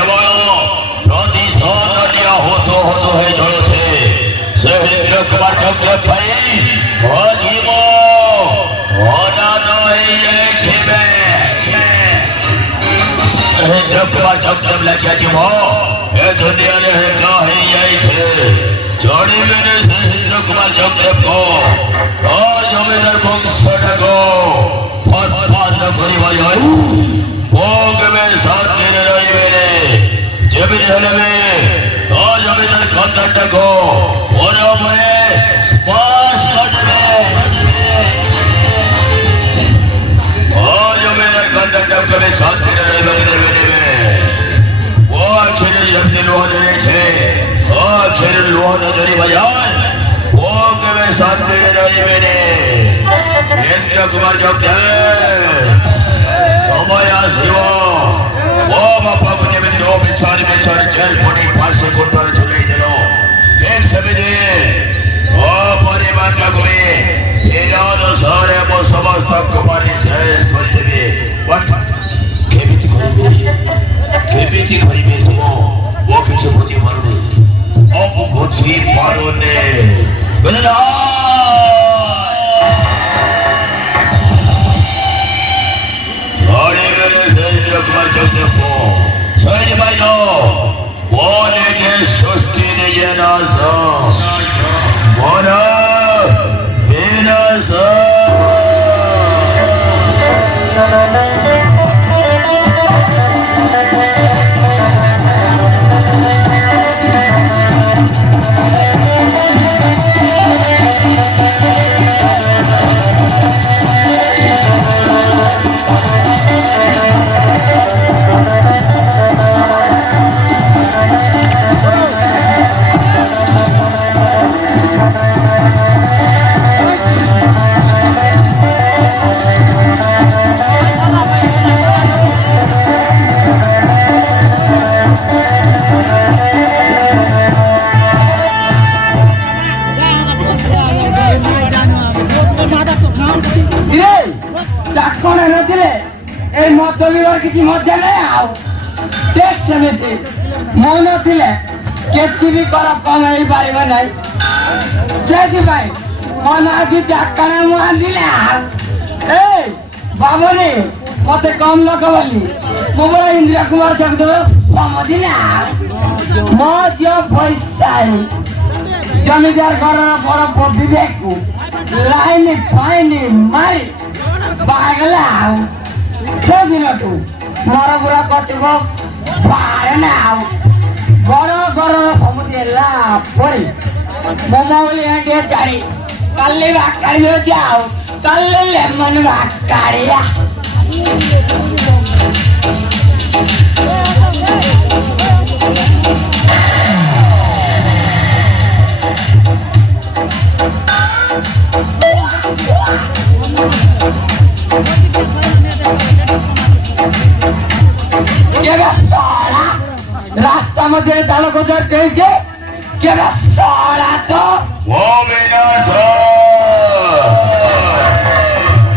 কেবল প্রতিশোধ নিয়া হতো হতো হয়ে চলেছে সহিন্দ্র কুমার চক্রের ভাই অজীব অনাথ হয়ে গেছে সহিন্দ্র কুমার চক্রের লেখেছি এ দুনিয়ারে হেকা হয়ে যাইছে চড়িবে সহিন্দ্র কুমার চক্রের জমিদার বংশটাকে ফটফট করিবার হয় ভোগবে শান্তিরে রইবে রে যেমনি হলে জমিদার কন্যাটাকে ওরে মনে স্পর্শ করবে জমিদার কন্যাটাকে শান্তিরে রইবে ও আখেরে যেমনি লোহা ধরেছে ও আখেরে লোহা নজরে বাজায় ভোগবে শান্তিরে রইবে রে সহিন্দ্র কুমার চক্র সময় আসিব ও বাপা বুঝিবেন ও বিছাড় বিছাড় জেল পড়ে পাশে কোটার ঝুলাই দিল এক সেমিদে ও পরিবার লাগবে এরাদ শহরে সমস্ত কুমারী শেষ করে দেবে কেবিতি করিবে ও কিছু বুঝি পারুনি ও বুঝি পারুনে বলে না কুমার চক্র সৈন্য ভাইল ও নিজে সৃষ্টি নিজে নাশ মন বিনাশ କିଛି ମଜା ନାହିଁ ଆଉ ଟେଷ୍ଟ ସେମିତି ମନ ଥିଲେ କିଛି ବି କର କମ ହେଇପାରିବ ନାହିଁ ସେଥିପାଇଁ ମନ ଆଜି ଚାକାଣା ମୁଁ ଆଣିଲେ ଏ ବାବୁନି ମତେ କମ ଲୋକ ବୋଲି ମୁଁ ବଡ଼ ଇନ୍ଦ୍ର କୁମାର ଜଗଦେବ ସମଝିଲେ ମୋ ଝିଅ ପଇସାଇ ଜମିଦାର ଘରର ବଡ଼ ବିବେକକୁ ଲାଇନ ଫାଇନ ମାରି ବାହାଗଲା ଆଉ ସେଦିନଠୁ ମୋର ପୁରା କଚିବ ବାହାରେ ନା ଆଉ ବଡ଼ ଘରର ସମୁଦି ହେଲା ପରେ ମୋମୋ ବୋଲି ଟିକେ ଚାରି କାଲି ବାକାଡ଼ି ଅଛି ଆଉ କାଲି ଲେମନ ବାକାଡ଼ିଆ রাস্তা মধ্যে তাল কোথায় পেয়েছে কেন সরা তো ও বিনাশ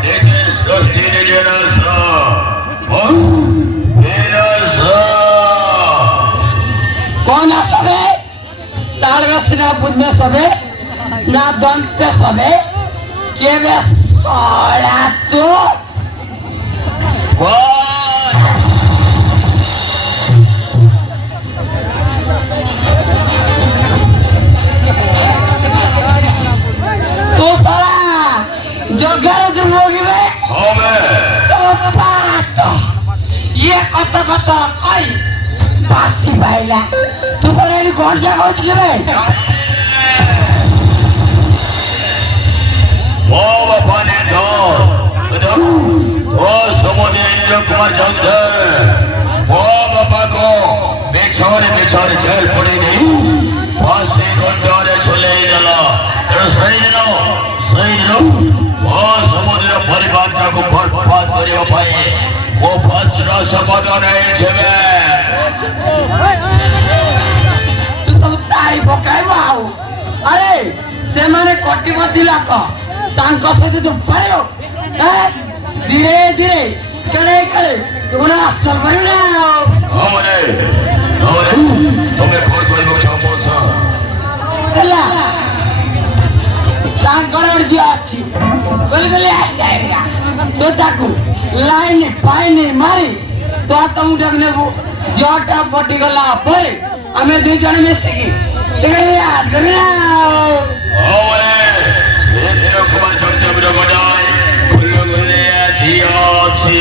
নিজে সৃষ্টি নিজে নাশ বিনাশ কোন আসবে তাল গাছ না বুঝবে সবে না দন্তে সবে কেবে সরা তো ये कत कत कई बासी भाईला तू बोले कौन क्या कौन सी रे ओ बाबा ने दो ओ समोने इंद्र कुमार चंद्र ओ बाबा को बेचारे जेल पड़ी नहीं फांसी कोटरे झुले गला सही दिनो ओ समुद्र परिवार को बर्बाद करियो भाई वो वज्र शपथ नहीं छेबे तू तो तारी पकाइबो आउ अरे से माने कोटिपति लाख तांको सहित तू पायो धीरे धीरे चले तू ना असर करू ना हमरे ତମେ କଣ କହିବାକୁ ଚାହୁଁଛ ହେଲା ତାଙ୍କର ଗୋଟେ ଝିଅ ଅଛି କହିଲି ତ ତାକୁ ଲାଇନ ପାଇନି ମାରି ତ ତମକୁ ନେବୁ ଝିଅଟା ପଟିଗଲା ପରେ ଆମେ ଦୁଇ ଜଣ ମିଶିକି ସେ କୁମାର ଚନ୍ଦ୍ର ଗଡ଼ାଇ ଝିଅ ଅଛି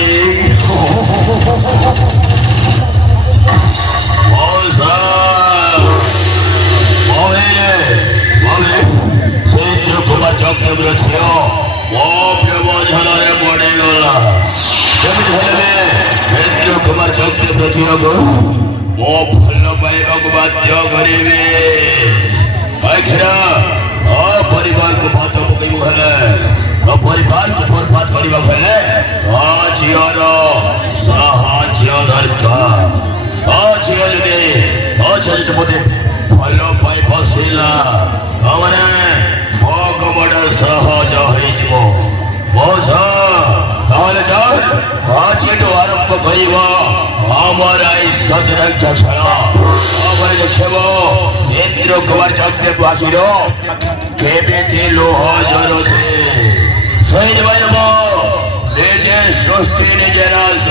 କୁମାର ଚନ୍ଦ୍ର ଝିଅ ମୋ ବ୍ୟବଧାନରେ ପଡ଼ିଗଲା କେମିତି ହେଲେ ଇନ୍ଦ୍ର କୁମାର ଚନ୍ଦ୍ର ଝିଅକୁ ମୋ ଭଲ ପାଇବାକୁ ବାଧ୍ୟ କରିବି ପରିବାରକୁ ଭାତ ପକେଇବୁ ହେଲେ ପରିବାରକୁ ବର୍ବାଦ କରିବାକୁ ହେଲେ ଝିଅର ସାହାଯ୍ୟ ଦରକାର ଝିଅ ଯଦି ମତେ ଭଲ ପାଇ ବସିଲା ମାନେ ମୋ କବଡ଼ ସହଜ ହେଇଯିବ ତାହେଲେ ଚାଲ ଆଜିଠୁ ଆରମ୍ଭ କରିବ ଆମର ଏଇ ସଦରକ୍ଷା ଖେଳ ଆମର ଦେଖିବ ଇନ୍ଦ୍ର କୁମାର ଚନ୍ଦ୍ର ଆଖିର କେମିତି ଲୁହ ଝରୁଛି ସେଇଥିପାଇଁ ନିଜେ ସୃଷ୍ଟି ନିଜେ ନାଶ